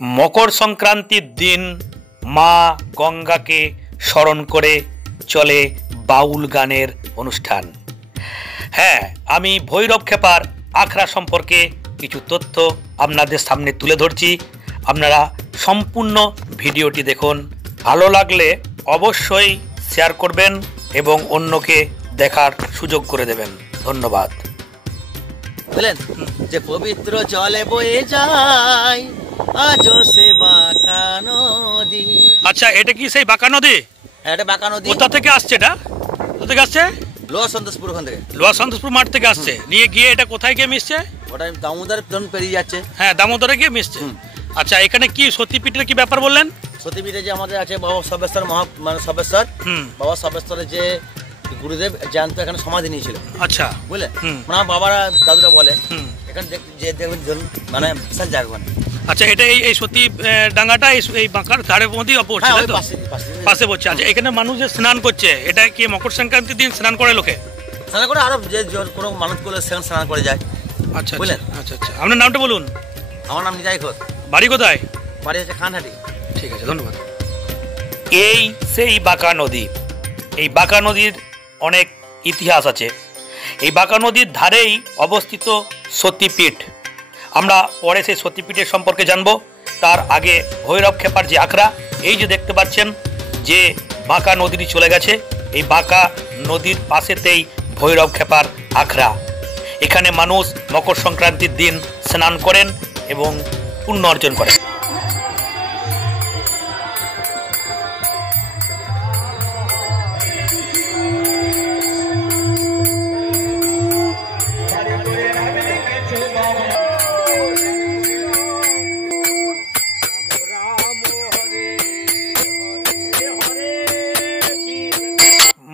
मकर संक्रांतिर दिन माँ गंगा के स्मरण करे चले बाउल गानेर अनुष्ठान। हाँ, आमी भैरव खेपार आखड़ा सम्पर्के किछु तथ्य आपनादेर सामने तुले धरछि। आपनारा सम्पूर्ण भिडियोटी देखुन, भालो लागले अवश्यई शेयर करबेन एबं अन्यके देखार सुयोग करे देबेन। धन्यवाद। যে পবিত্র জলে বয়ে যায় আজো সে বাঁকা নদী। আচ্ছা, এটা কি সেই বাঁকা নদী? এটা বাঁকা নদী। কোথা থেকে আসছে এটা? কোথা থেকে আসছে? লোয়া সন্তোষপুর ওখান থেকে। লোয়া সন্তোষপুর মাঠ থেকে আসছে। নিয়ে গিয়ে এটা কোথায় গিয়ে মিশছে? ওটা দামোদর পেরিয়ে যাচ্ছে। হ্যাঁ, দামোদরে গিয়ে মিশছে। আচ্ছা, এখানে কি সতীপীঠের কি ব্যাপার বললেন? সতীপীঠে যে আমাদের আছে বাবা সবেশ্বর মানে সবেশ্বর, বাবা সবেশ্বরের যে গুরুদেব জ্যান্ত এখানে সমাধি নিয়েছিল। আচ্ছা, বুঝলে, মানে বাবারা দাদুরা বলে এখানে যে দেখবেন মানে বিশাল জায়গা। আচ্ছা, এটা এই সতী ডাঙ্গাটা এই বাঁকার ধারের মধ্যেই পড়ছে, পাশে পড়ছে। আচ্ছা, এখানে মানুষ যে স্নান করছে, এটা কি মকর সংক্রান্তির দিন স্নান করে লোকে? স্নান করে, আরো যে কোনো মানত করলে সেখানে স্নান করে যায়। আচ্ছা, বুঝলেন। আচ্ছা আচ্ছা, আপনার নামটা বলুন। আমার নাম নিতাই ঘোষ। বাড়ি কোথায়? বাড়ি আছে খানহাটি। ঠিক আছে, ধন্যবাদ। এই সেই বাঁকা নদী। এই বাঁকা নদীর অনেক ইতিহাস আছে। এই বাঁকা নদীর ধারেই অবস্থিত সতীপীঠ। আমরা পরে সেই সতীপীঠের সম্পর্কে জানব। তার আগে ভৈরব খেপার যে আখড়া, এই যে দেখতে পাচ্ছেন যে বাঁকা নদীটি চলে গেছে, এই বাঁকা নদীর পাশেতেই ভৈরব খেপার আখড়া। এখানে মানুষ মকর সংক্রান্তির দিন স্নান করেন এবং পুণ্য অর্জন করেন।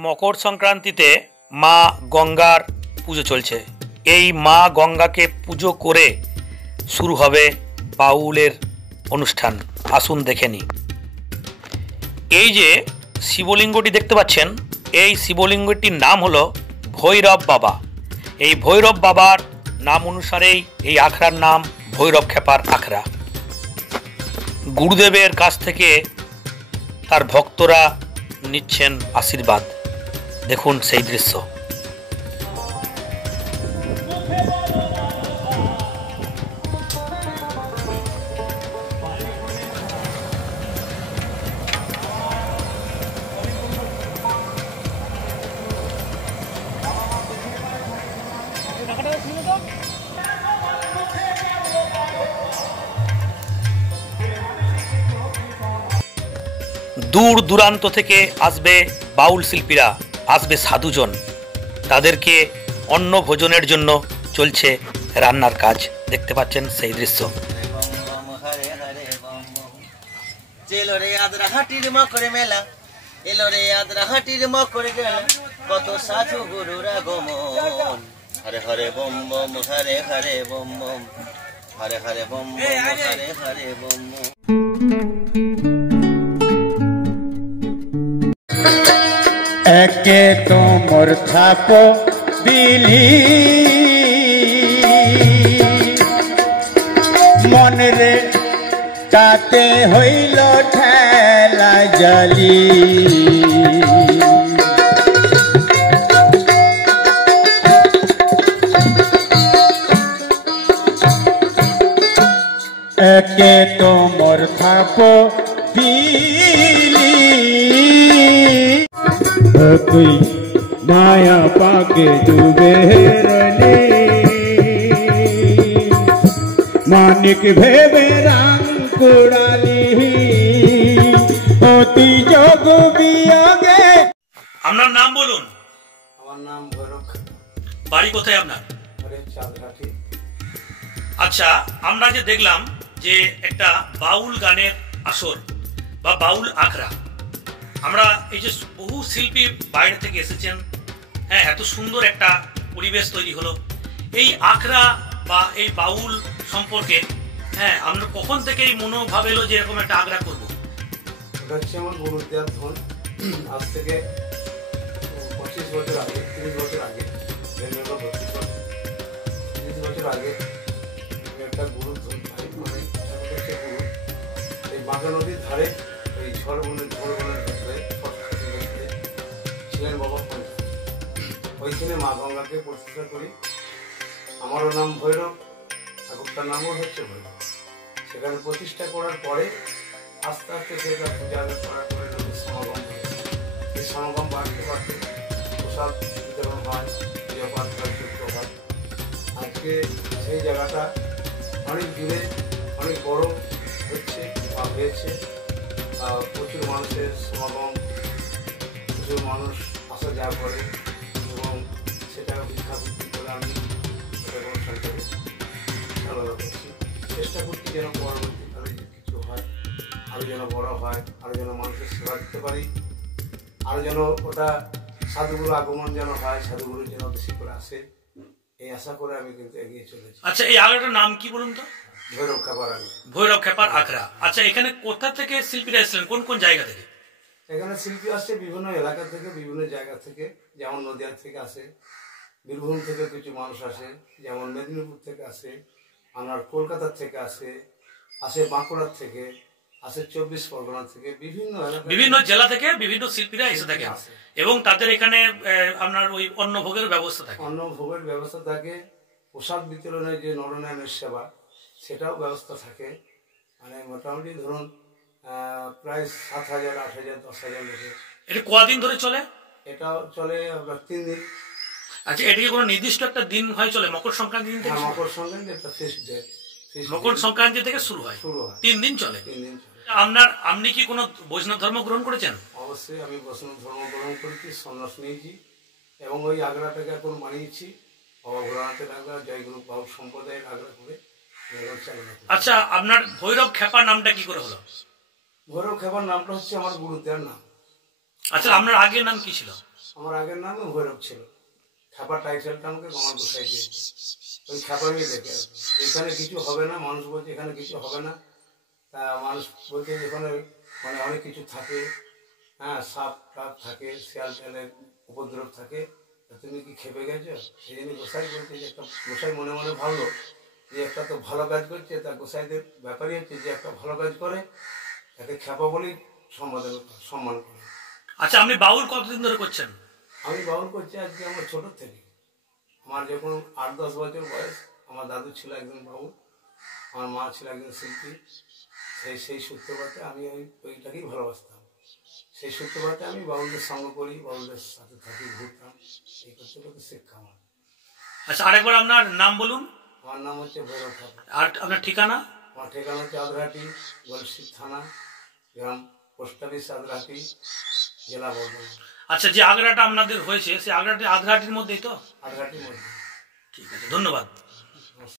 मकर संक्रांतिते मा गंगार पुजो चलছে। এই মা গঙ্গাকে পুজো করে শুরু হবে বাউলের অনুষ্ঠান। আসুন দেখে নিই। এই যে শিবলিঙ্গটি দেখতে পাচ্ছেন, এই শিবলিঙ্গটির নাম হলো ভৈরব বাবা। এই ভৈরব বাবার নাম অনুসারেই এই আখড়ার নাম ভৈরব খেপার আখড়া। গুরুদেবের কাছ থেকে তার ভক্তরা নিচ্ছেন আশীর্বাদ। দেখুন সেই দৃশ্য। দূর দূরান্ত থেকে আসবে বাউল শিল্পীরা, আসবে সাধুজন। তাদেরকে অন্ন ভোজনের জন্য চলছে রান্নার কাজ। দেখতে পাচ্ছেন সেই দৃশ্য। কত সাধু গুরুরা গমন, Hare Hare bomb bomb, Hare Hare bomb bomb, Hare Hare bomb bomb, Hare Hare bomb bomb. একে তোমর ছাপ দিলি মনরে, তাতে হইল ঠেলা জালি। একে তোমর ছাপ দিলি তুই মায়া পাকে ডুবে রলি, মানিক ভেবে রাম কুড়ালি অতি যোগ বিয়োগে। আপনার নাম বলুন। আমার নাম ভৈরব। বাড়ি কোথায় আপনার? আচ্ছা, আমরা যে দেখলাম যে একটা বাউল গানের আসর বা বাউল আখড়া, আমরা এই যে বহু শিল্পী বাইরে থেকে এসেছেন, হ্যাঁ, এত সুন্দর একটা পরিবেশ তৈরি হলো এই আখড়া বা এই বাউল সম্পর্কে। হ্যাঁ, আমরা কখন থেকে এই মনোভাব এলো যে এরকম একটা আখড়া করবো? এটা হচ্ছে আমার গুরুর দেওয়ার ধন। আজ থেকে 25 বছর আগে, 30 বছর আগে, 30 বছর আগে একটা গুরু, মানে গুরু বাঁকা নদীর ধারে ওই ঝড়বনের ভেতরে ছিলেন বাবা পঞ্চায়েত। ওইখানে মা গঙ্গাকে প্রতিষ্ঠা করি। আমারও নাম ভৈরব, ঠাকুরটার নামও হচ্ছে ভৈরব। সেখানে প্রতিষ্ঠা করার পরে আস্তে আস্তে সেটা পূজা করার পরে নদীর সমাগম হয়েছে। এই সমাগম বাড়তে বাড়তে প্রসাদ বিতরণ হয়, প্রিয়পাত হয়, সূত্রপাত। আজকে সেই জায়গাটা অনেক দূরে অনেক বড় হচ্ছে বা হয়েছে। প্রচুর মানুষের সমাগম, প্রচুর মানুষ আসা যাওয়া করে এবং সেটা ভিক্ষাবৃত্তি করে আমি সেটা অনুষ্ঠানটাকে আলাদা করছি। চেষ্টা করছি যেন পরবর্তীকালে কিছু হয়, আরও যেন বড় হয়, আরও যেন মানুষের সেবা দিতে পারি, আরও যেন ওটা সাধুগুরু আগমন যেন হয়, সাধুগুরু যেন বেশি করে আসে, এই আশা করে আমি কিন্তু এগিয়ে চলেছি। আচ্ছা, এই আখড়াটার নাম কি বলুন তো? ভৈরব খেপার আখড়া। ভৈরব খেপার আখড়া। আচ্ছা, এখানে কোথা থেকে শিল্পীরা এসেছিলেন, কোন কোন জায়গা থেকে? এখানে শিল্পী আসছে বিভিন্ন এলাকা থেকে, বিভিন্ন জায়গা থেকে। যেমন নদিয়া থেকে আসে, বীরভূম থেকে কিছু মানুষ আসে, যেমন মেদিনীপুর থেকে আসে, আপনার কলকাতার থেকে আসে, বাঁকুড়ার থেকে আসে, 24 পরগনা থেকে, বিভিন্ন এলাকা, বিভিন্ন জেলা থেকে বিভিন্ন শিল্পীরা এসে থাকেন এবং তাদের এখানে আপনার ওই অন্নভোগের ব্যবস্থা থাকে। অন্নভোগের ব্যবস্থা থাকে, প্রসাদ বিতরণের যে নরনারায়ণের সেবা সেটাও ব্যবস্থা থাকে। মানে মোটামুটি ধরুন প্রায় 7,000, 8,000, 10,000 লোকের। এটা কদিন ধরে চলে? এটাও চলে আপনার 3 দিন। আচ্ছা, এটাকে কোনো নির্দিষ্ট একটা দিন হয় চলে? মকর সংক্রান্তি দিন থেকে? মকর সংক্রান্তি একটা ফিক্সড ডেট, মকর সংক্রান্তি থেকে শুরু হয়, 3 দিন চলে। 3 দিন চলে। আপনি কি কোনো বৈষ্ণব ধর্ম গ্রহণ করেছেন? অবশ্যই আমি বৈষ্ণব ধর্ম গ্রহণ করেছি, সন্ন্যাস নিয়েছি এবং ওই আগ্রাটাকে এখন বানিয়েছি বাবা ভোলানাথের আগ্রা, জয়গুরু বাবু সম্প্রদায়ের আগ্রা করে চালনা করি। আচ্ছা, আপনার ভৈরব খেপা নামটা কি করে হলো? ভৈরব খেপার নামটা হচ্ছে আমার গুরুদেবের নাম। আচ্ছা, আপনার আগের নাম কি ছিল? আমার আগের নামে ভৈরব ছিল। খেপার টাইটেলটা আমাকে আমার গোসাই দিয়েছে। ওই খেপারই দেখে এখানে কিছু হবে না, মানুষ বলছে এখানে কিছু হবে না। তা মানুষ বলছে এখানে মানে অনেক কিছু থাকে, হ্যাঁ, সাপ টাপ থাকে, শিয়াল টিয়ালের উপদ্রব থাকে, তুমি কি খেপে গেছো? সেই জন্য গোসাই বলছে যে একটা গোসাই মনে মনে ভাবলো যে একটা তো ভালো কাজ করছে, তা গোসাইদের ব্যাপারই হচ্ছে যে একটা ভালো কাজ করে তাকে খেপা বলেই সম্মান করে। আচ্ছা, আপনি বাউল কতদিন ধরে করছেন? আমি বাউল করছি আজকে আমার ছোট থেকে। আমার যখন 8-10 বছর বয়স, আমার দাদু ছিল একজন বাউল, আমার মা ছিল একজন শিল্পী। সেই সূত্রপাতে আমি ওইটাকেই ভালোবাসতাম। সেই সূত্রপাতে আমি বাউলদের সঙ্গ করি, বাউলদের সাথে থাকি, ঘুরতাম, এই করতে করতে শিক্ষা আমার। আচ্ছা, আরেকবার আপনার নাম বলুন। আমার নাম হচ্ছে ভৈরব খেপা। আর আপনার ঠিকানা? আমার ঠিকানা হচ্ছে আদ্রাহাটি, গলসির থানা, গ্রাম পোস্ট অফিস আদ্রাহাটি, জেলা বর্ধমান। আচ্ছা, যে আগ্রাটা আপনাদের হয়েছে সেই আগ্রাটির মধ্যেই তো? আদ্রাহাটির মধ্যে। ঠিক আছে, ধন্যবাদ।